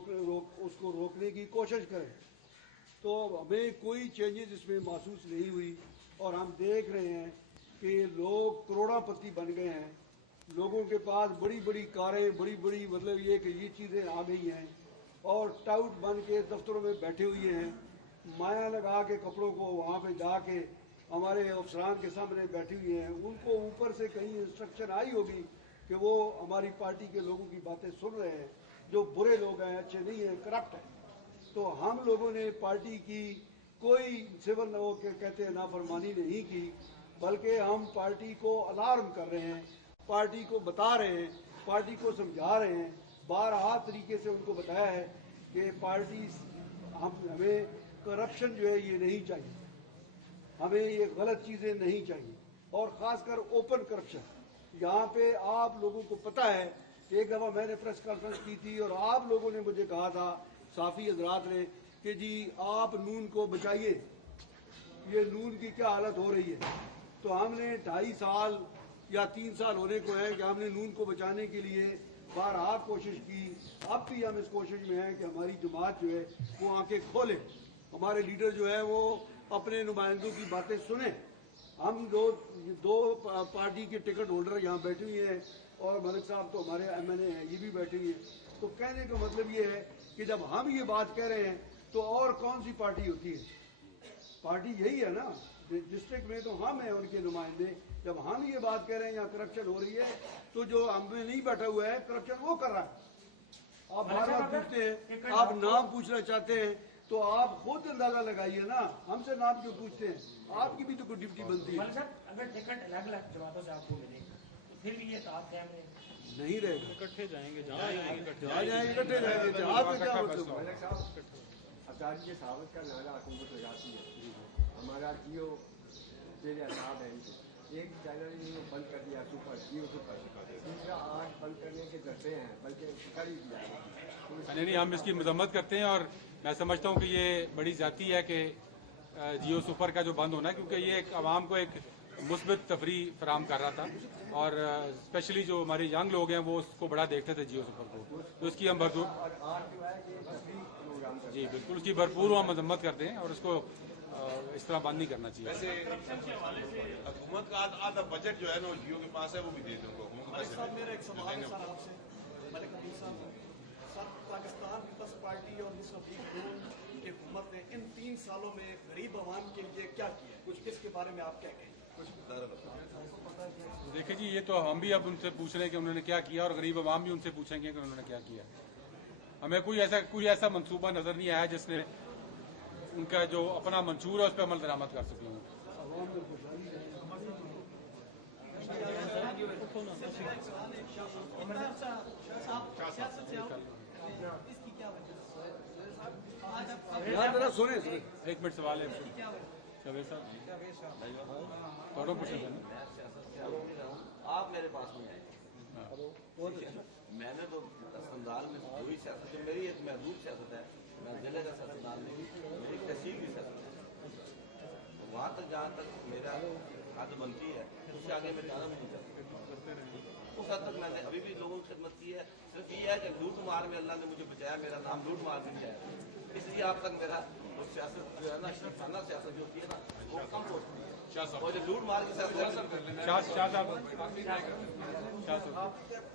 उसको रोकने की कोशिश करें। तो हमें कोई चेंजेस इसमें महसूस नहीं हुई और हम देख रहे हैं कि लोग करोड़पति बन गए हैं। लोगों के पास बड़ी बड़ी कारें, बड़ी बड़ी मतलब ये चीज़ें आ गई हैं और टाउट बन के दफ्तरों में बैठे हुए हैं, माया लगा के कपड़ों को वहाँ पे जाके हमारे अफसरान के सामने बैठे हुए हैं। उनको ऊपर से कहीं इंस्ट्रक्शन आई होगी कि वो हमारी पार्टी के लोगों की बातें सुन रहे हैं, जो बुरे लोग हैं, अच्छे नहीं हैं, करप्ट हैं। तो हम लोगों ने पार्टी की कोई सिविल कहते हैं नाफरमानी नहीं की, बल्कि हम पार्टी को अलार्म कर रहे हैं, पार्टी को बता रहे हैं, पार्टी को समझा रहे हैं, बारहा तरीके से उनको बताया है कि पार्टी हमें करप्शन जो है ये नहीं चाहिए, हमें ये गलत चीज़ें नहीं चाहिए, और ख़ासकर ओपन करप्शन। यहाँ पे आप लोगों को पता है, एक दफ़ा मैंने प्रेस कॉन्फ्रेंस की थी और आप लोगों ने मुझे कहा था, साफ़ी हजरात ने, कि जी आप नून को बचाइए, ये नून की क्या हालत हो रही है। तो हमने 2.5 साल या 3 साल होने को है कि हमने नून को बचाने के लिए बारहा कोशिश की। अब भी हम इस कोशिश में हैं कि हमारी जमात जो है वो आंखें खोले, हमारे लीडर जो है वो अपने नुमाइंदों की बातें सुने। हम दो पार्टी के टिकट होल्डर यहाँ बैठे हुए हैं और मलिक साहब तो हमारे MNA हैं, ये भी बैठे हुए हैं। तो कहने का मतलब ये है कि जब हम ये बात कह रहे हैं तो और कौन सी पार्टी होती है? पार्टी यही है ना, डिस्ट्रिक्ट में तो हम हैं उनके नुमाइंदे। जब हम ये बात कह रहे हैं यहाँ करप्शन हो रही है, तो जो हम में नहीं बैठा हुआ है करप्शन वो कर रहा है। आप बार बार पूछते हैं, आप नाम पूछना चाहते हैं तो आप खुद अंदाजा लगाइए ना, हमसे नाम क्यों पूछते हैं? आपकी भी तो कोई ड्यूटी बनती है। अगर टिकट अलग अलग जमातों से आपको मिलेगा तो फिर भी ये साथ नहीं रहेगा, इकट्ठे जाएंगे, जहाँ इकट्ठे जाएंगे, जहाँ पे क्या मतलब। अतारी के सावत का नारा हुकूमत लगाती है, हमारा जियो तेरे असाब है, एक चैनल इन्होंने बंद कर दिया सुपर, जियो सुपर, दूसरा आज बंद करने के डरते हैं, बल्कि कर ही दिया। नहीं, हम इसकी मजम्मत करते हैं और मैं समझता हूँ कि ये बड़ी ज़्यादती है कि जियो सुपर का जो बंद होना है, क्योंकि ये एक आवाम को एक मुस्बित तफरी फराम कर रहा था और स्पेशली जो हमारे यंग लोग हैं वो उसको बड़ा देखते थे जियो सुपर को। तो इसकी हम जी बिल्कुल उसकी भरपूर हम मजम्मत करते हैं और उसको इस तरह बंद नहीं करना चाहिए। वैसे हुकूमत का आधा बजट जो है ना जियो के पास है, वो भी दे दूंगा। मेरा एक सवाल है सर आपसे, मलिक अब्दुल साहब, सर पाकिस्तान पीपल्स पार्टी और मुस्लिम लीग की हुकूमत ने इन 3 सालों में गरीब आवाम के लिए क्या किया, कुछ इसके बारे में आप क्या कहेंगे? देखिए जी, ये तो हम भी अब उनसे पूछ रहे हैं कि उन्होंने क्या किया और गरीब आवाम भी उनसे पूछेंगे कि उन्होंने क्या किया। हमें कोई ऐसा मंसूबा नजर नहीं आया जिसने उनका जो अपना मंशूर है उस पर अमल दरामद कर सके। सुने एक मिनट सवाल है शबीर साहब, थोड़ा पूछना आप मेरे पास नहीं आए, मैंने तो सरदार में पूरी सियासत, जो मेरी एक महदूद सियासत है, मैं जिले का सरदार नहीं, मेरी तहसील की सियासत है, वहाँ तक जहाँ तक मेरा हद बनती है उससे आगे मैं जाना नहीं चाहता। उस हद तक मैंने अभी भी लोगों की खिदमत की है। सिर्फ ये है कि लूट मार में अल्लाह ने मुझे बचाया, मेरा नाम लूट मार नहीं जाए, इसलिए आप तक मेरा वो सियासत जो है ना, शरीफाना सियासत जो होती है ना, वो कम होती है और जो लूट मार की सियासत।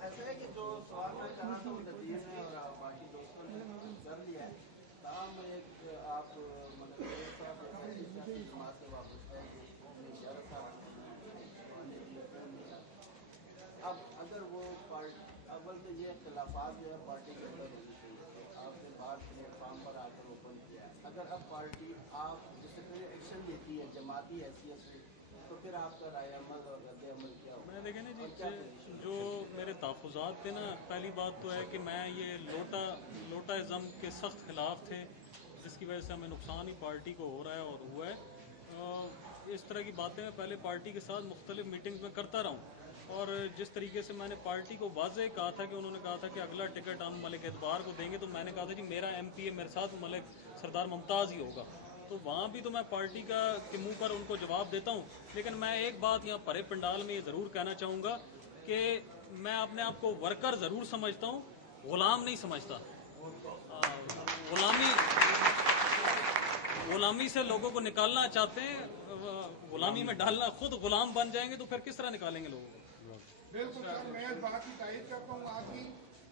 ऐसा है कि जो सवाल मैं कर रहा था वो नतीजे ने और बाकी दोस्तों ने कर लिया है। तमाम एक आप मतलब समाज से वापस अब अगर वो अव्वल तो ये इख्तलाफात जो है पार्टी के अंदर होनी चाहिए, आपने बात प्लेटफार्म पर आकर ओपन किया। अगर अब पार्टी आप डिसिप्लिनरी एक्शन लेती है जमाती हैसियत से, तो फिर आपका राय अमल और रद्द अमल क्या होगा? मैंने देखे ना जी, जो मेरे तहफ़्फ़ुज़ात थे ना, पहली बात तो है कि मैं ये लोटाइज़म के सख्त खिलाफ थे, जिसकी वजह से हमें नुकसान ही पार्टी को हो रहा है और हुआ है। इस तरह की बातें मैं पहले पार्टी के साथ मुख्तलिफ मीटिंग्स में करता रहा हूँ और जिस तरीके से मैंने पार्टी को वाज़ेह कहा था कि उन्होंने कहा था कि अगला टिकट हम मलिक एतबार को देंगे, तो मैंने कहा था कि मेरा MPA मेरे साथ मलिक सरदार मुमताज़ ही होगा। तो वहाँ भी तो मैं पार्टी के मुंह पर उनको जवाब देता हूँ। लेकिन मैं एक बात यहाँ परे पंडाल में ये ज़रूर कहना चाहूँगा कि मैं अपने आप को वर्कर ज़रूर समझता हूँ, ग़ुलाम नहीं समझता। गुलामी से लोगों को निकालना चाहते हैं, गुलामी में डालना, खुद गुलाम बन जाएंगे तो फिर किस तरह निकालेंगे लोगों को? बिल्कुल सर, मैं इस बात की तारीफ करता हूँ आपकी,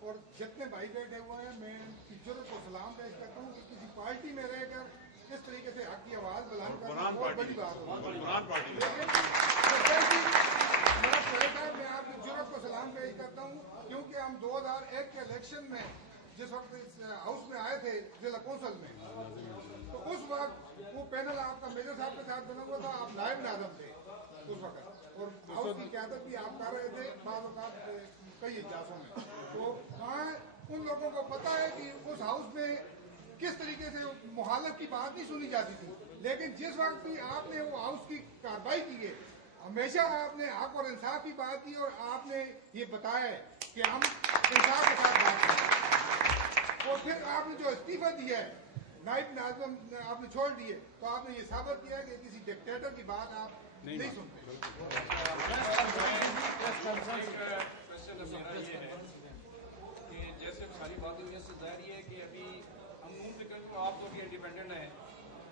और जितने भाई बैठे हुए हैं मैं इनकी जरूरत को सलाम पेश करता हूँ कि किसी पार्टी में रहकर इस तरीके से हक की आवाज़ बुलंद करना बहुत बड़ी बात है। मैं आपकी जरूरत को सलाम पेश करता हूँ, क्योंकि हम 2001 के इलेक्शन में जिस वक्त इस हाउस में आए थे जिला कौंसिल में, तो उस वक्त वो पैनल आपका मेजर साहब के साथ बना हुआ था, आप नायब नाज़िम थे उस वक्त, और हाउस की क़यादत भी आप कर रहे थे बाद कई इजलासों में। तो वहाँ उन लोगों को पता है कि उस हाउस में किस तरीके से मुखालफ की बात नहीं सुनी जाती थी, लेकिन जिस वक्त भी आपने वो हाउस की कार्रवाई की है, हमेशा आपने हक और इंसाफ की बात की, और आपने ये बताया कि हम इंसाफ के साथ बात करें। और फिर आपने जो इस्तीफा दिया है, नायब नाज़िम आपने छोड़ दिए, तो आपने ये साबित किया कि किसी डिक्टेटर की बात आप नहीं सुनते। जैसे सारी बात हुई है, इससे जाहिर ये है कि अभी हम नून फिक्र को, आप तो अभी इंडिपेंडेंट हैं,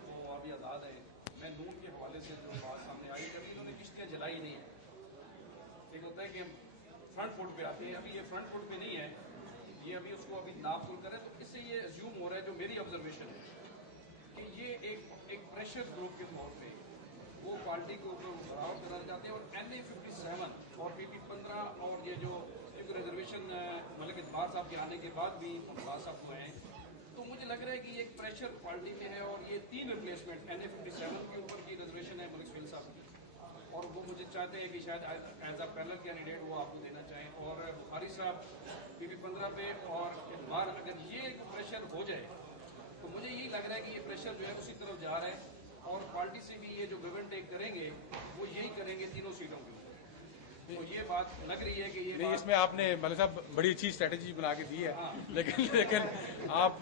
तो अभी आज़ाद है। मैं नून के हवाले से जो बात सामने आई, जब इन्होंने किश्तियाँ जलाई नहीं है, एक होता है कि हम फ्रंट फुट पे आते हैं, अभी ये फ्रंट फुट पे नहीं है, ये अभी उसको अभी नाप तुल करें, तो इससे ये एज्यूम हो रहा है, जो मेरी ऑब्जर्वेशन है, कि ये एक प्रेशर ग्रुप के तौर पे वो पार्टी के ऊपर बराबर करना चाहते हैं। और NA-57 और PP-15 और ये जो क्योंकि रिजर्वेशन मलिक इजबार साहब के आने के बाद भी मुमताज साहब हुए हैं, तो मुझे लग रहा है कि ये एक प्रेशर पार्टी में है। और ये 3 रिप्लेसमेंट NA-57 के ऊपर की रिजर्वेशन है मलिक सुहेल साहब की, और वो मुझे चाहते हैं कि शायद एज अ पैनल कैंडिडेट वो आपको देना चाहें, और बुखारी साहब PP-15 पे और इजबार, अगर ये एक प्रेशर हो जाए तो मुझे यही लग रहा है कि ये प्रेशर जो है उसी तरफ जा रहा है, और पार्टी से भी ये जो गिव एंड टेक करेंगे वो यही करेंगे तीनों सीटों के ऊपर। तो ये बात लग रही है कि ये नहीं, इसमें आपने मतलब साहब बड़ी अच्छी स्ट्रेटजी बना के दी है, लेकिन आप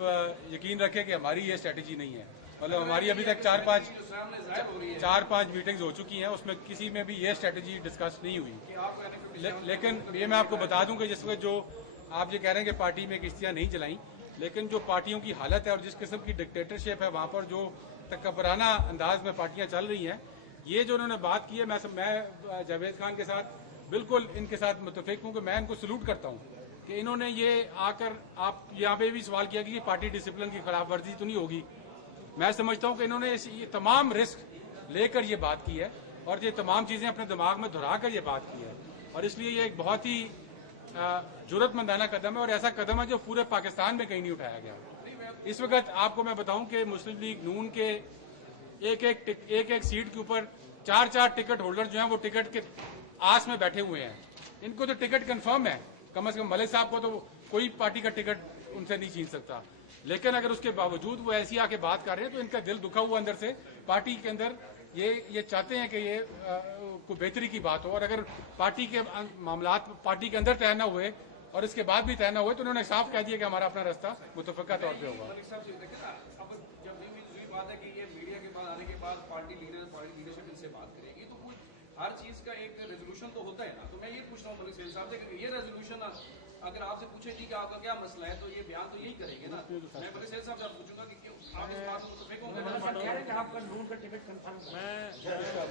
यकीन रखें कि हमारी ये स्ट्रेटजी नहीं है। मतलब हमारी अभी तक 4-5 मीटिंग्स हो चुकी हैं, उसमें किसी में भी ये स्ट्रेटजी डिस्कस नहीं हुई। लेकिन ये मैं आपको बता दूं कि जिस वक्त जो आप ये कह रहे हैं कि पार्टी में किश्तियां नहीं चलाई, लेकिन जो पार्टियों की हालत है और जिस किस्म की डिक्टेटरशिप है, वहाँ पर जो तकबराना अंदाज में पार्टियां चल रही हैं, ये जो उन्होंने बात की है, मैं जावेद खान के साथ बिल्कुल इनके साथ मुतफिक हूँ कि मैं इनको सलूट करता हूँ कि इन्होंने ये आकर, आप यहाँ पे भी सवाल किया कि पार्टी डिसिप्लिन की खिलाफ वर्जी तो नहीं होगी। मैं समझता हूँ कि इन्होंने ये तमाम रिस्क लेकर ये बात की है, और ये तमाम चीजें अपने दिमाग में दोहरा कर ये बात की है, और इसलिए ये एक बहुत ही जुर्रतमंदाना कदम है, और ऐसा कदम है जो पूरे पाकिस्तान में कहीं नहीं उठाया गया। इस वक्त आपको मैं बताऊं कि मुस्लिम लीग नून के एक एक सीट के ऊपर 4-4 टिकट होल्डर जो हैं वो टिकट के आस में बैठे हुए हैं। इनको तो टिकट कंफर्म है, कम से कम मलिक साहब को तो कोई पार्टी का टिकट उनसे नहीं छीन सकता, लेकिन अगर उसके बावजूद वो ऐसी आके बात कर रहे हैं तो इनका दिल दुखा हुआ अंदर से। पार्टी के अंदर ये चाहते हैं कि ये कोई बेहतरी की बात हो, और अगर पार्टी के मामलात पार्टी के अंदर तय न हुए और इसके बाद भी तय न हुए तो उन्होंने साफ कह दिया कि हमारा अपना रास्ता मुतफक्का तौर पे होगा। बात है कि ये मीडिया के बाद आने के बाद पार्टी लीडरशिप इनसे बात करेगी, तो कुछ हर चीज का एक रेजोल्यूशन तो होता है ना। तो मैं ये पूछ रहा हूँ मलिक सुहेल साहब से कि ये रेजोल्यूशन अगर आपसे पूछे जी कि आपका क्या मसला है, तो ये बयान तो यही करेंगे ना। मैं मलिक सुहेल साहब से पूछूंगा कि क्यों आप इस बात को मुतफिक होंगे? आपका नून का टिकट कंफर्म है?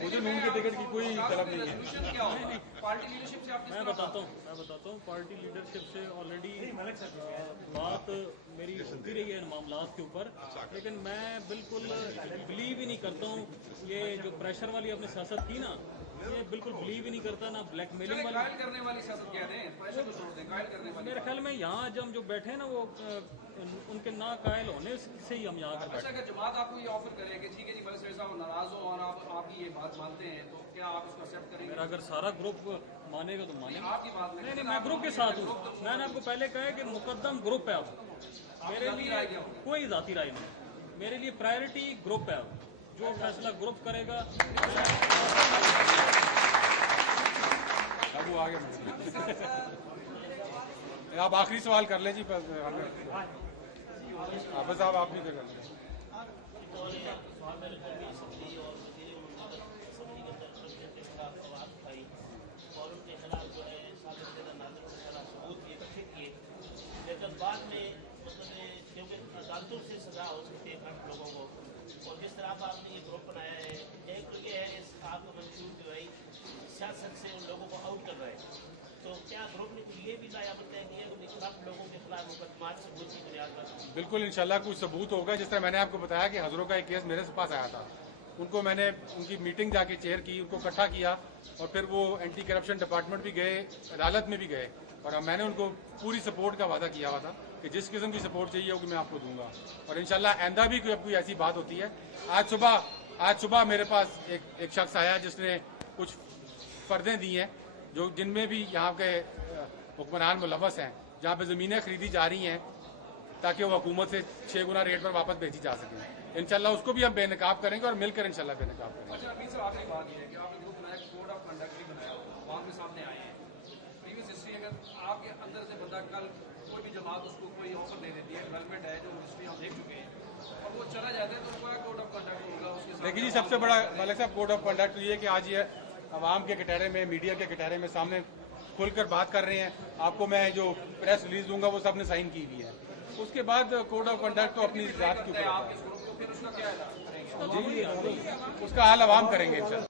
मुझे नून के टिकट की कोई तलब नहीं है। क्या होगा पार्टी लीडरशिप से? आप मैं बताता हूँ पार्टी लीडरशिप से ऑलरेडी बात मेरी होती रही है इन मामलात के ऊपर, लेकिन मैं बिल्कुल बिलीव ही नहीं करता हूँ ये जो प्रेशर वाली आपने सियासत की ना, ये बिल्कुल बिलीव ही नहीं करता ना ब्लैकमेलिंग वाली। कायल करने वाली सियासत कह रहे हैं, प्रेशर को छोड़ दें, कायल करने वाली। मेरे ख्याल में यहाँ जब हम जो बैठे हैं ना, वो उनके ना कायल होने से ही हम यहाँ पर बैठे। अगर जमात आपको ये ऑफर करे कि ठीक है जी मलिक सुहेल साहब नाराज हो और आप ये बात मानते हैं, तो क्या आप इसको एक्सेप्ट करेंगे? मेरा अगर सारा ग्रुप मानेगा तो मानेगा। आपकी बात नहीं, मैं ग्रुप के साथ हूँ। मैंने आपको पहले कहा है कि मुकद्दम ग्रुप है, अब मेरे लिए कोई जाती राय नहीं, मेरे लिए प्रायोरिटी ग्रुप है। अब जो फैसला ग्रुप करेगा अब वो आगे आप आखिरी सवाल कर ले जी। हाफिज साहब आप भी कर लें। लेकिन बाद में मतलब तरह आपने ये ग्रुप बनाया है, एक तो ये है इस आपका मंशूर जो है सियासत से उन लोगों को आउट कर रहा है, तो क्या ग्रुप ने कुछ ये भी लायाबंद तय किया कि खिलाफ लोगों के खिलाफ मुकदमा सबूत की बुनियाद पर? बिल्कुल इंशाल्लाह कुछ सबूत होगा। जिस तरह मैंने आपको बताया कि हजरों का एक केस मेरे पास आया था, उनको मैंने उनकी मीटिंग जाके चेयर की, उनको इकट्ठा किया और फिर वो एंटी करप्शन डिपार्टमेंट भी गए, अदालत में भी गए और मैंने उनको पूरी सपोर्ट का वादा किया हुआ था कि जिस किस्म की सपोर्ट चाहिए होगी मैं आपको दूंगा और इंशाल्लाह आइंदा भी कोई ऐसी बात होती है। आज सुबह मेरे पास एक शख्स आया जिसने कुछ फर्दें दी हैं जिनमें भी यहाँ के हुक्मरान मुलव्वस हैं, जहाँ पे ज़मीनें खरीदी जा रही हैं ताकि वो हुकूमत से 6 गुना रेट पर वापस बेची जा सकें। इंशाल्लाह उसको भी हम बेनकाब करेंगे और मिलकर इंशाल्लाह बेनकाब करेंगे। अच्छा अभी सर आखिरी बात ये है कि आपने ग्रुप बनाया, कोड ऑफ कंडक्ट भी बनाया, वहाँ के सामने आए हैं। प्रीवियस हिस्ट्री अगर आपके अंदर से बंदा कल कोई भी जमात उसको कोई ऑफर दे देती है, डेवलपमेंट है जो हिस्ट्री हम देख चुके हैं, और वो चला जाता है तो उनका कोड ऑफ कंडक्ट होगा उसके। देखिए जी, सबसे बड़ा मलिक साहब कोड ऑफ कंडक्ट ये कि आज ये आवाम के कटहरे में, मीडिया के कटहरे में सामने खुलकर बात कर रहे हैं। आपको मैं जो प्रेस रिलीज दूंगा वो सबने साइन की हुई है। उसके बाद कोड ऑफ कंडक्ट तो अपनी जात के ऊपर, फिर उसका क्या करेंगे? जी उसका हाल आवाम करेंगे इंशाल्लाह।